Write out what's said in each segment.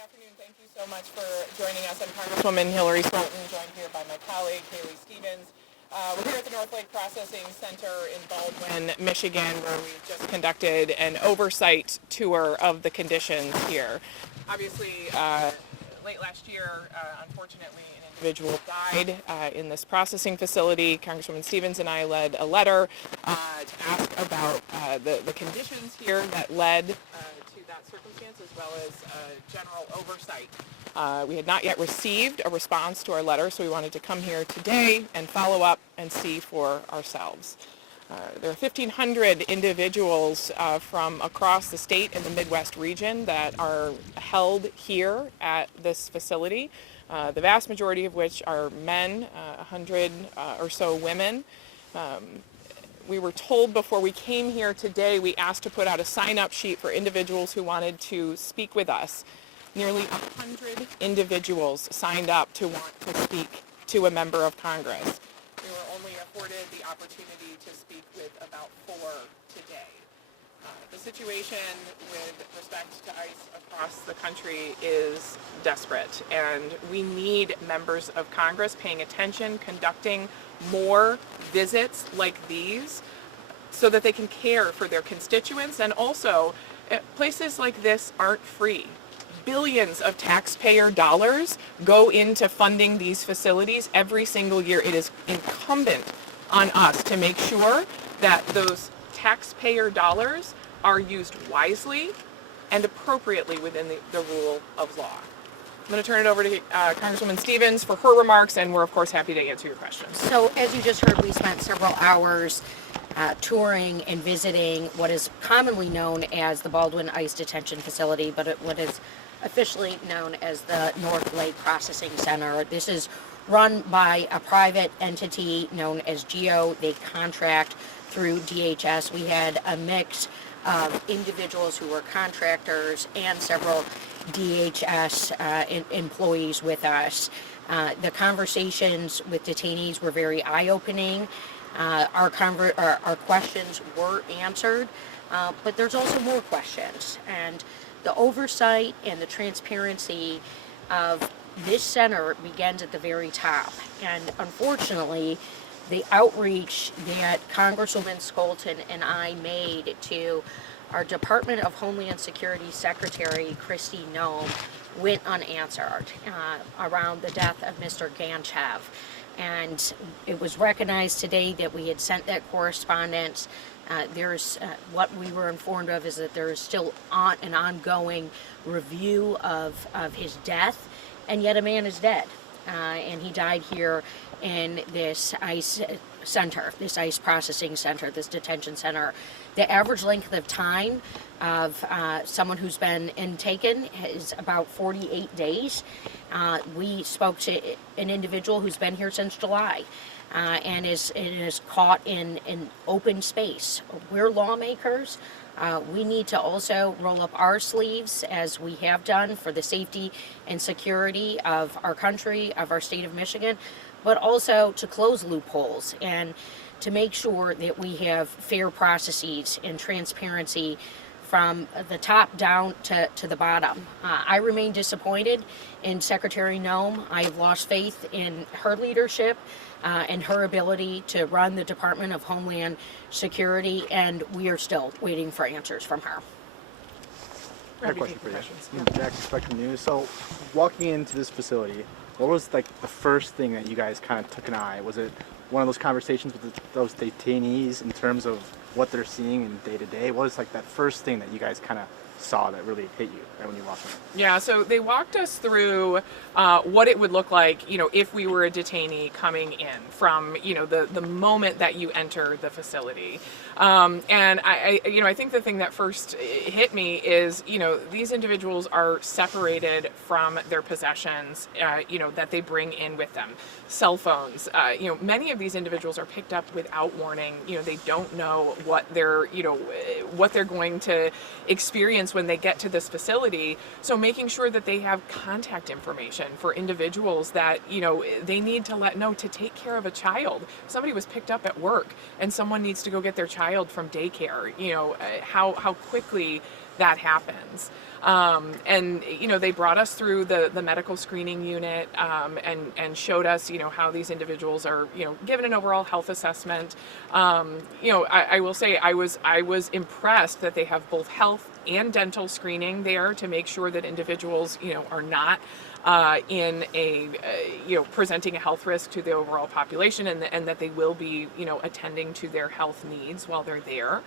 afternoon. Thank you so much for joining us. I'm Congresswoman Hillary Scholten, joined here by my colleague, Haley Stevens. We're here at the North Lake Processing Center in Baldwin, Michigan, where we just conducted an oversight tour of the conditions here. Obviously, late last year, unfortunately, an individual died in this processing facility. Congresswoman Stevens and I led a letter to ask about the conditions here that led to that circumstance, as well as general oversight. We had not yet received a response to our letter, so we wanted to come here today and follow up and see for ourselves. There are 1,500 individuals from across the state and the Midwest region that are held here at this facility, the vast majority of which are men, 100 or so women. We were told before we came here today, we asked to put out a sign-up sheet for individuals who wanted to speak with us. Nearly 100 individuals signed up to want to speak to a member of Congress. We were only afforded the opportunity to speak with about 4 today. The situation with respect to ICE across the country is desperate, and we need members of Congress paying attention, conducting more visits like these so that they can care for their constituents. And also, places like this aren't free. Billions of taxpayer dollars go into funding these facilities every single year. It is incumbent on us to make sure that those taxpayer dollars are used wisely and appropriately within the rule of law. I'm going to turn it over to Congresswoman Stevens for her remarks, and we're of course happy to answer your questions. So as you just heard, we spent several hours touring and visiting what is commonly known as the Baldwin ICE Detention Facility, but what is officially known as the North Lake Processing Center. This is run by a private entity known as GEO. They contract through DHS. We had a mix of individuals who were contractors and several DHS employees with us. The conversations with detainees were very eye-opening. Our questions were answered, but there's also more questions. And the oversight and the transparency of this center begins at the very top. And unfortunately, the outreach that Congresswoman Scholten and I made to our Department of Homeland Security Secretary, Kristi Noem, went unanswered around the death of Mr. Ganchev. And it was recognized today that we had sent that correspondence. What we were informed of is that there is still an ongoing review of his death, and yet a man is dead. And he died here in this ICE center, this ICE processing center, this detention center. The average length of time of someone who's been intaken is about 48 days. We spoke to an individual who's been here since July and is caught in open space. We're lawmakers. We need to also roll up our sleeves, as we have done, for the safety and security of our country, of our state of Michigan, but also to close loopholes and to make sure that we have fair processes and transparency from the top down to the bottom. I remain disappointed in Secretary Noem. I have lost faith in her leadership and her ability to run the Department of Homeland Security, and we are still waiting for answers from her. I have a question for you. Jack, Spectrum News. So, walking into this facility, what was the first thing that you guys kind of took an eye? Was it one of those conversations with those detainees in terms of what they're seeing in day to day? What was that first thing that you guys kind of saw that really hit you right when you walked in? Yeah, so they walked us through what it would look like, if we were a detainee coming in from, the moment that you enter the facility. And I think the thing that first hit me is, these individuals are separated from their possessions, that they bring in with them. Cell phones, many of these individuals are picked up without warning. They don't know what they're going to experience when they get to this facility. So making sure that they have contact information for individuals that, they need to let know to take care of a child. Somebody was picked up at work and someone needs to go get their child from daycare, how quickly that happens. And they brought us through the medical screening unit, and showed us how these individuals are given an overall health assessment. I will say I was impressed that they have both health and dental screening there to make sure that individuals are not in a presenting a health risk to the overall population, and that they will be attending to their health needs while they're there.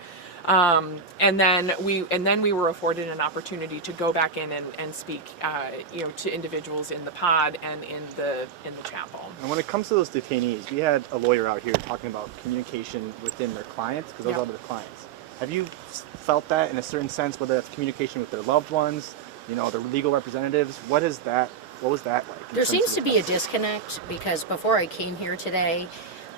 And then we were afforded an opportunity to go back in and speak to individuals in the pod and in the chapel. And when it comes to those detainees, we had a lawyer out here talking about communication within their clients, because those are their clients. Have you felt that in a certain sense, whether that's communication with their loved ones, their legal representatives? What was that like? There seems to be a disconnect, because before I came here today,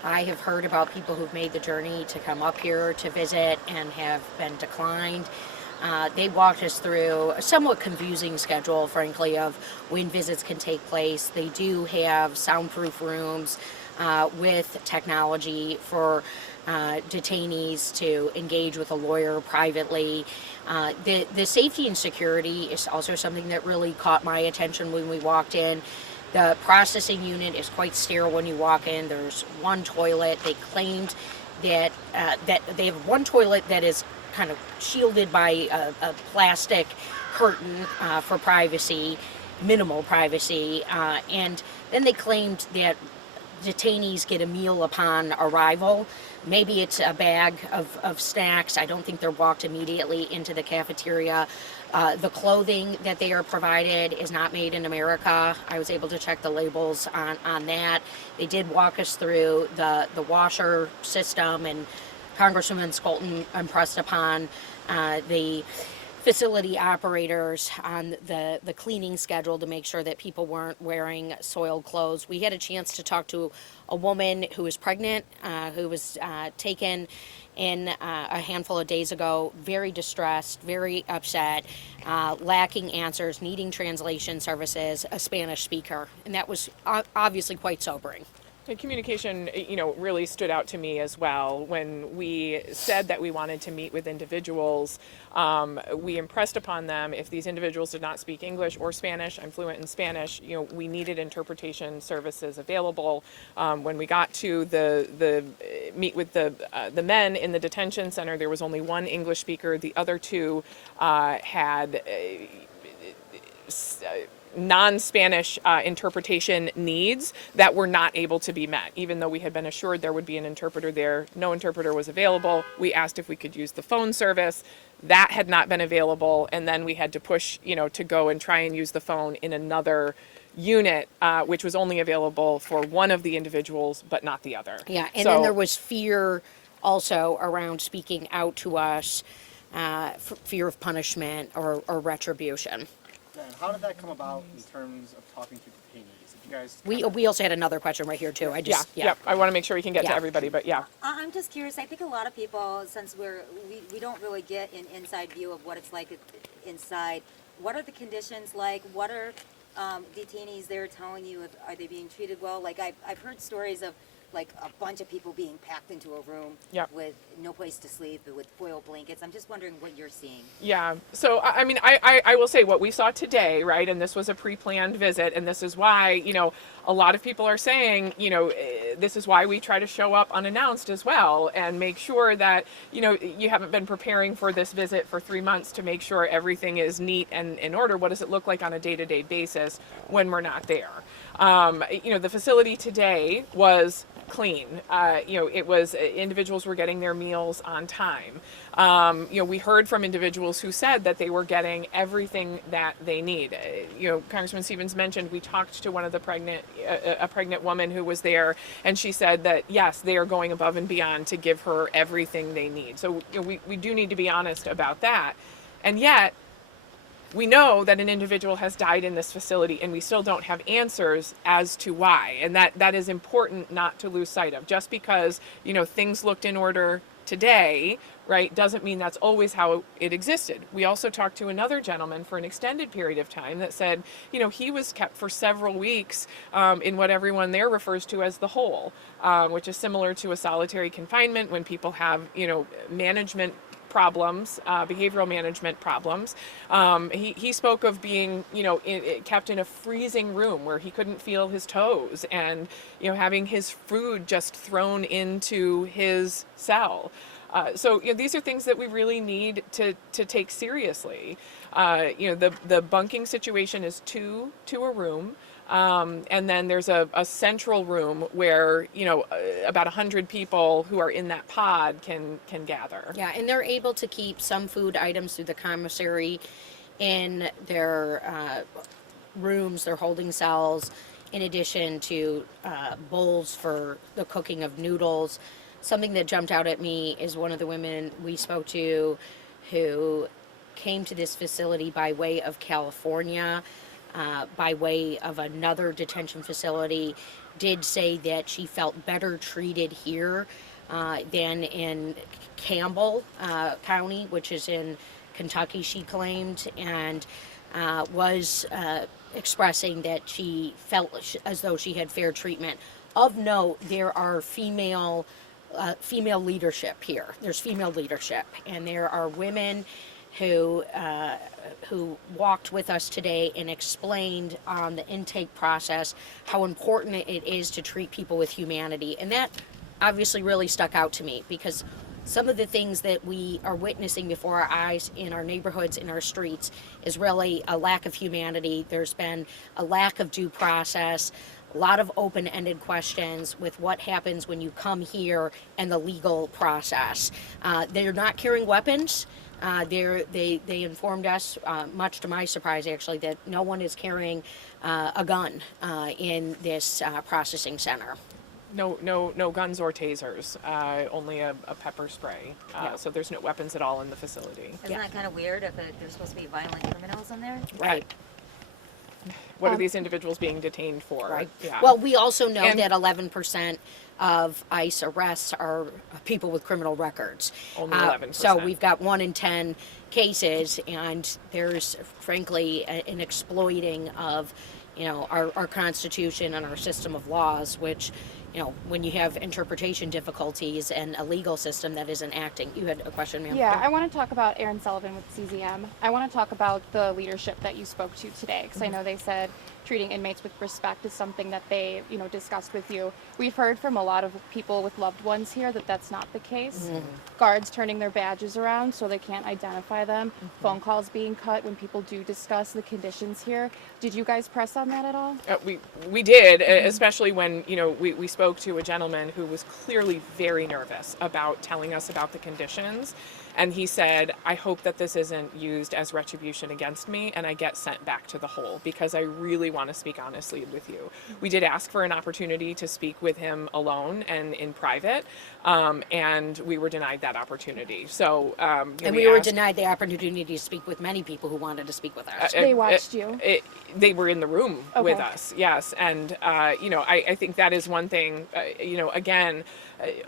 I have heard about people who've made the journey to come up here to visit and have been declined. They walked us through a somewhat confusing schedule, frankly, of when visits can take place. They do have soundproof rooms with technology for detainees to engage with a lawyer privately. The safety and security is also something that really caught my attention when we walked in. The processing unit is quite sterile when you walk in. There's one toilet. They claimed that they have one toilet that is kind of shielded by a plastic curtain for privacy, minimal privacy, and then they claimed that detainees get a meal upon arrival. Maybe it's a bag of snacks. I don't think they're walked immediately into the cafeteria. The clothing that they are provided is not made in America. I was able to check the labels on that. They did walk us through the washer system, and Congresswoman Scholten impressed upon the facility operators on the cleaning schedule to make sure that people weren't wearing soiled clothes. We had a chance to talk to a woman who was pregnant, who was taken in a handful of days ago, very distressed, very upset, lacking answers, needing translation services, a Spanish speaker. And that was obviously quite sobering. The communication, really stood out to me as well. When we said that we wanted to meet with individuals, we impressed upon them, if these individuals did not speak English or Spanish, I'm fluent in Spanish, we needed interpretation services available. When we got to the meet with the men in the detention center, there was only one English speaker. The other two had non-Spanish interpretation needs that were not able to be met. Even though we had been assured there would be an interpreter there, no interpreter was available. We asked if we could use the phone service. That had not been available, and then we had to push, to go and try and use the phone in another unit, which was only available for one of the individuals, but not the other. Yeah, and then there was fear also around speaking out to us, fear of punishment or retribution. And how did that come about in terms of talking to detainees? Did you guys? We also had another question right here too. Yeah. I want to make sure we can get to everybody, but yeah. I'm just curious. I think a lot of people, since we don't really get an inside view of what it's like inside. What are the conditions like? What are detainees there telling you? Are they being treated well? Like I've heard stories of like a bunch of people being packed into a room with no place to sleep, with foil blankets. I'm just wondering what you're seeing. Yeah. So, I mean, I will say what we saw today, right, and this was a pre-planned visit, and this is why, a lot of people are saying, this is why we try to show up unannounced as well and make sure that, you haven't been preparing for this visit for 3 months to make sure everything is neat and in order. What does it look like on a day-to-day basis when we're not there? The facility today was clean. It was individuals were getting their meals on time. We heard from individuals who said that they were getting everything that they need. Congressman Stevens mentioned we talked to one of the a pregnant woman who was there, and she said that yes, they are going above and beyond to give her everything they need. So we do need to be honest about that, and yet. We know that an individual has died in this facility, and we still don't have answers as to why. And that is important not to lose sight of. Just because, things looked in order today, right, doesn't mean that's always how it existed. We also talked to another gentleman for an extended period of time that said, he was kept for several weeks in what everyone there refers to as the hole, which is similar to a solitary confinement when people have, management problems, behavioral management problems. He spoke of being, kept in a freezing room where he couldn't feel his toes, and having his food just thrown into his cell. So these are things that we really need to take seriously. The bunking situation is two to a room. And then there's a central room where, about 100 people who are in that pod can gather. Yeah, and they're able to keep some food items through the commissary in their rooms, their holding cells, in addition to bowls for the cooking of noodles. Something that jumped out at me is one of the women we spoke to who came to this facility by way of California, by way of another detention facility, did say that she felt better treated here than in Campbell County, which is in Kentucky, she claimed, and was expressing that she felt as though she had fair treatment. Of note, there are female leadership here. There's female leadership, and there are women who walked with us today and explained on the intake process how important it is to treat people with humanity. And that obviously really stuck out to me, because some of the things that we are witnessing before our eyes in our neighborhoods, in our streets, is really a lack of humanity. There's been a lack of due process, a lot of open-ended questions with what happens when you come here and the legal process. They're not carrying weapons. They informed us, much to my surprise actually, that no one is carrying a gun in this processing center. No guns or tasers, only a pepper spray. So there's no weapons at all in the facility. Isn't that kind of weird if there's supposed to be violent criminals in there? Right. What are these individuals being detained for? Right. Yeah. Well, we also know that 11% of ICE arrests are people with criminal records. Only 11%. So we've got 1 in 10 cases, and there's frankly an exploiting of, our Constitution and our system of laws, which, when you have interpretation difficulties and a legal system that isn't acting. You had a question, ma'am? Yeah, I want to talk about Aaron Sullivan with CZM. I want to talk about the leadership that you spoke to today, because I know they said treating inmates with respect is something that they, discussed with you. We've heard from a lot of people with loved ones here that that's not the case. Guards turning their badges around so they can't identify them. Phone calls being cut when people do discuss the conditions here. Did you guys press on that at all? We did, especially when, we spoke to a gentleman who was clearly very nervous about telling us about the conditions. And he said, I hope that this isn't used as retribution against me and I get sent back to the hole, because I really want to speak honestly with you. We did ask for an opportunity to speak with him alone and in private, and we were denied that opportunity. So, and we were denied the opportunity to speak with many people who wanted to speak with us. They watched you? They were in the room with us, yes. And, I think that is one thing, again,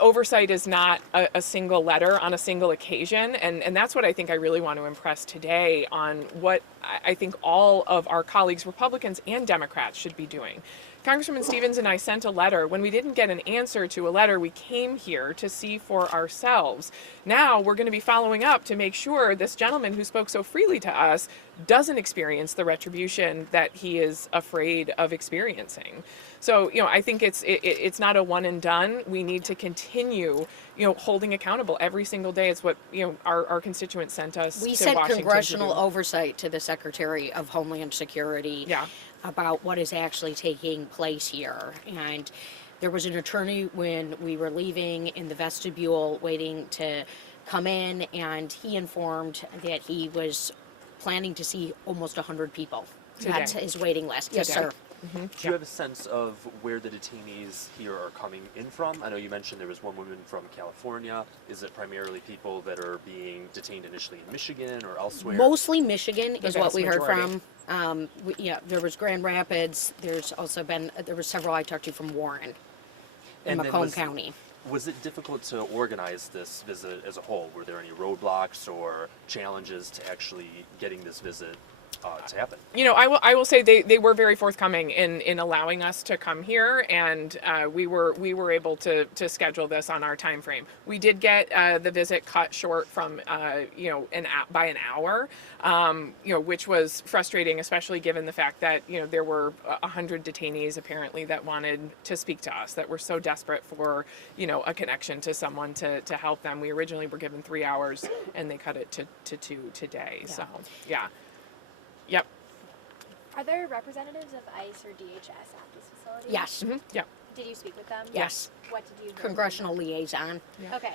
oversight is not a single letter on a single occasion, and that's what I think I really want to impress today on what I think all of our colleagues, Republicans and Democrats, should be doing. Congresswoman Stevens and I sent a letter. When we didn't get an answer to a letter, we came here to see for ourselves. Now we're going to be following up to make sure this gentleman who spoke so freely to us doesn't experience the retribution that he is afraid of experiencing. So, I think it's not a one and done. We need to continue, holding accountable every single day. It's what, our constituents sent us We to sent Washington congressional to do. oversight to the Secretary of Homeland Security about what is actually taking place here. And there was an attorney when we were leaving in the vestibule waiting to come in, and he informed that he was planning to see almost 100 people. That's his waiting list. Yes, Today. sir. Do you have a sense of where the detainees here are coming in from? I know you mentioned there was one woman from California. Is it primarily people that are being detained initially in Michigan or elsewhere? Mostly Michigan is what vast we heard majority. from. There was Grand Rapids. There were several I talked to from Warren in And then Macomb County. Was it difficult to organize this visit as a whole? Were there any roadblocks or challenges to actually getting this visit to happen. You know, I will say they were very forthcoming in allowing us to come here, and we were able to schedule this on our time frame. We did get the visit cut short from you know, by an hour, you know, which was frustrating, especially given the fact that, you know, there were 100 detainees apparently that wanted to speak to us, that were so desperate for, you know, a connection to someone to help them. We originally were given 3 hours, and they cut it to 2 today. Yeah. So yeah. Yep. Are there representatives of ICE or DHS at this facility? Yes. Yep. Did you speak with them? Yes. What did you hear from Congressional liaison them? Okay.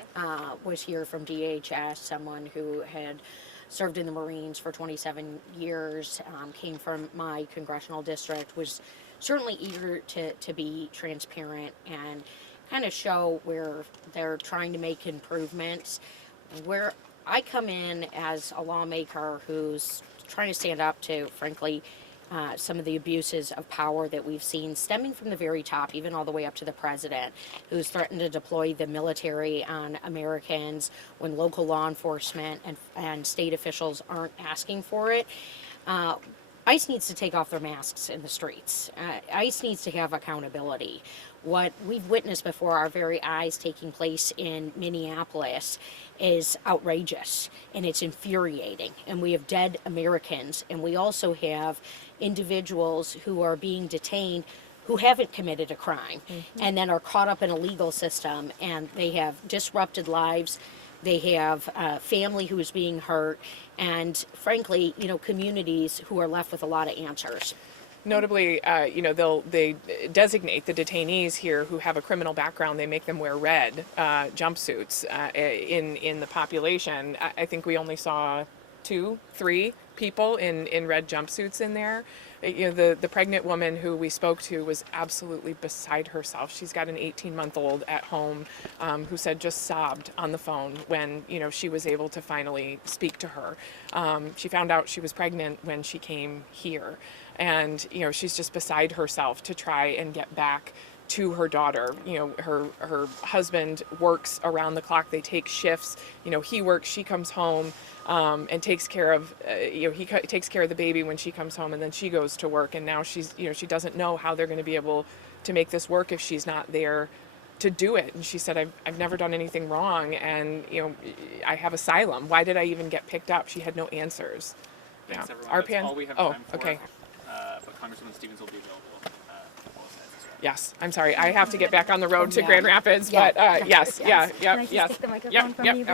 was here from DHS, someone who had served in the Marines for 27 years, came from my congressional district, was certainly eager to be transparent and kind of show where they're trying to make improvements. Where I come in as a lawmaker who's trying to stand up to, frankly, some of the abuses of power that we've seen stemming from the very top, even all the way up to the president, who's threatened to deploy the military on Americans when local law enforcement and state officials aren't asking for it. ICE needs to take off their masks in the streets. ICE needs to have accountability. What we've witnessed before our very eyes taking place in Minneapolis is outrageous, and it's infuriating. And we have dead Americans, and we also have individuals who are being detained who haven't committed a crime and then are caught up in a legal system, and they have disrupted lives. They have family who is being hurt, and frankly, you know, communities who are left with a lot of answers. Notably, you know, they designate the detainees here who have a criminal background. They make them wear red jumpsuits in the population. I think we only saw 2, 3 people in red jumpsuits in there. You know, the pregnant woman who we spoke to was absolutely beside herself. She's got an 18-month-old at home who said just sobbed on the phone when, you know, she was able to finally speak to her. She found out she was pregnant when she came here. And, you know, she's just beside herself to try and get back to her daughter. You know, her husband works around the clock. They take shifts. You know, he works, she comes home and takes care of, you know, he takes care of the baby when she comes home, and then she goes to work. And now she's, you know, she doesn't know how they're going to be able to make this work if she's not there to do it. And she said, I've never done anything wrong, and, you know, I have asylum. Why did I even get picked up? She had no answers. Thanks, Yeah. everyone. That's all we have time for. Okay. But Congresswoman Stevens will be available for both sides as well. Yes, I'm sorry. I have to get back on the road to Yeah. Grand Rapids, Yeah. but yes, Yeah. yeah, Can I just yes. take the microphone Yep, from yep, you?